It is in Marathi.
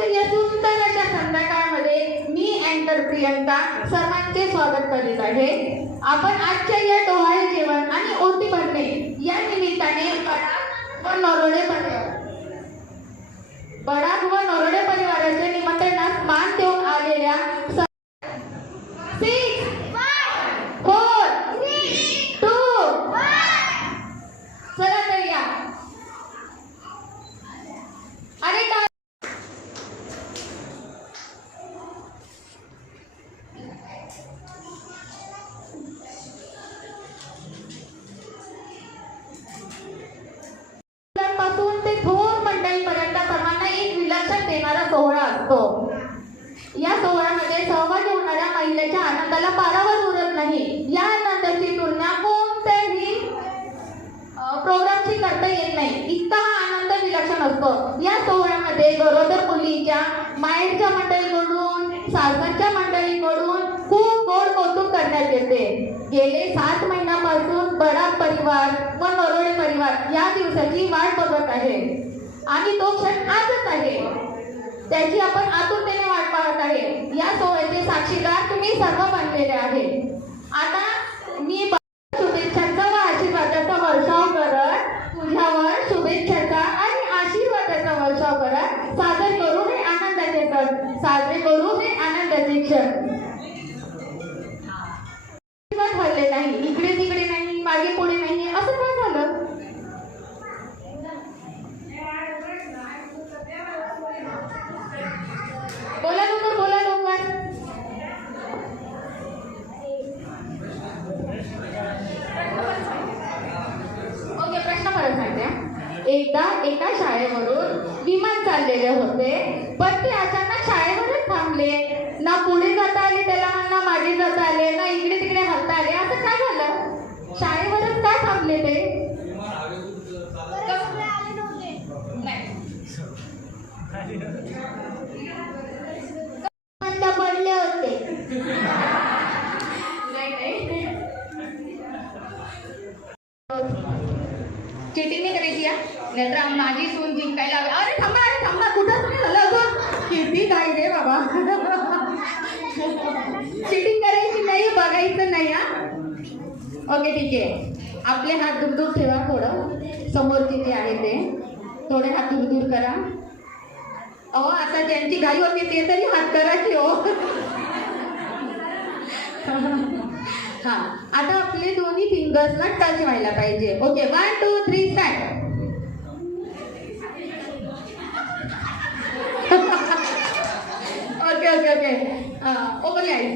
आजच्या या सुंदर अशा संध्याकाळमध्ये मी अँकर प्रियंका सर्वांचे स्वागत करीत आहे. आपण आजच्या या डोहाळे जेवण आणि ओटी भरणे या निमित्ताने बडाग व नरोडे परिवाराच्या निमंत्रणास मान देऊन आलेल्या 6, 4, 2 चला तर या. आणि पासून ते थोर मंडळीपर्यंत सर्वांना एक विलक्षण देणारा सोहळा असतो. या सोहळ्यामध्ये सहभागी होणाऱ्या महिलेच्या आनंदाला पारावर उरत नाही. या आनंदाची तुलना कोणत्याही प्रोग्रामची करता येत नाही. इतका हा आनंद विलक्षण असतो. या सोहळ्यामध्ये गरोदर मुलीच्या माहेरच्या मंडळीकडून सासरच्या मंडळीकडून खूप गोड कौतुक करण्यात येते. गेले 7 महिन्यापासून बडाग परिवार व नरोडे परिवार या दिवसाची वाट बघत आहे आणि तो क्षण आजच आहे. त्याची आपण आतुरतेने वाट पाहत आहे. या सोहळ्याचे साक्षीदार तुम्ही सर्व बनलेले आहे. आता मी शुभेच्छांचा व आशीर्वादाचा वर्षाव करत तुझ्यावर शुभेच्छाचा आणि आशीर्वादाचा वर्षाव करत सादर करू हे आनंदाचे क्षण, साजरे करू हे आनंदाचे क्षण. ठरले नाही, इकडे तिकडे नाही, मागे पुढे नाही, असं काय झालं? बोला लवकर, बोला लवकर. ओके, प्रश्न परत सांगते. एकदा एका शाळेवरून विमान चाललेले होते, पण ते अचानक शाळेवरच थांबले. ना पुढे जाता आले त्याला, ना मागे जाता आले, ना इकडे तिकडे हलता आले. असं काय झालं? शाळेवरच का थांबले ते? पडले होते. चिटिंग नाही करायची या, नाहीतर माझी सून जिंकायला. अरे थांबा, कुठं तुम्ही झालं अगं? किती काय रे बाबा. चिटिंग करायची नाही, बघायचं नाही. ओके, ठीक आहे. आपले हात दूर ठेवा. थोडं समोरचे जे आहे ते थोडे हात दूर करा. अहो, आता ज्यांची घाई होती ते तरी हात करा की हो. हा, आता आपले दोन्ही फिंगर्सला टच व्हायला पाहिजे. Okay, 1 2 3 start. Okay. Open eyes.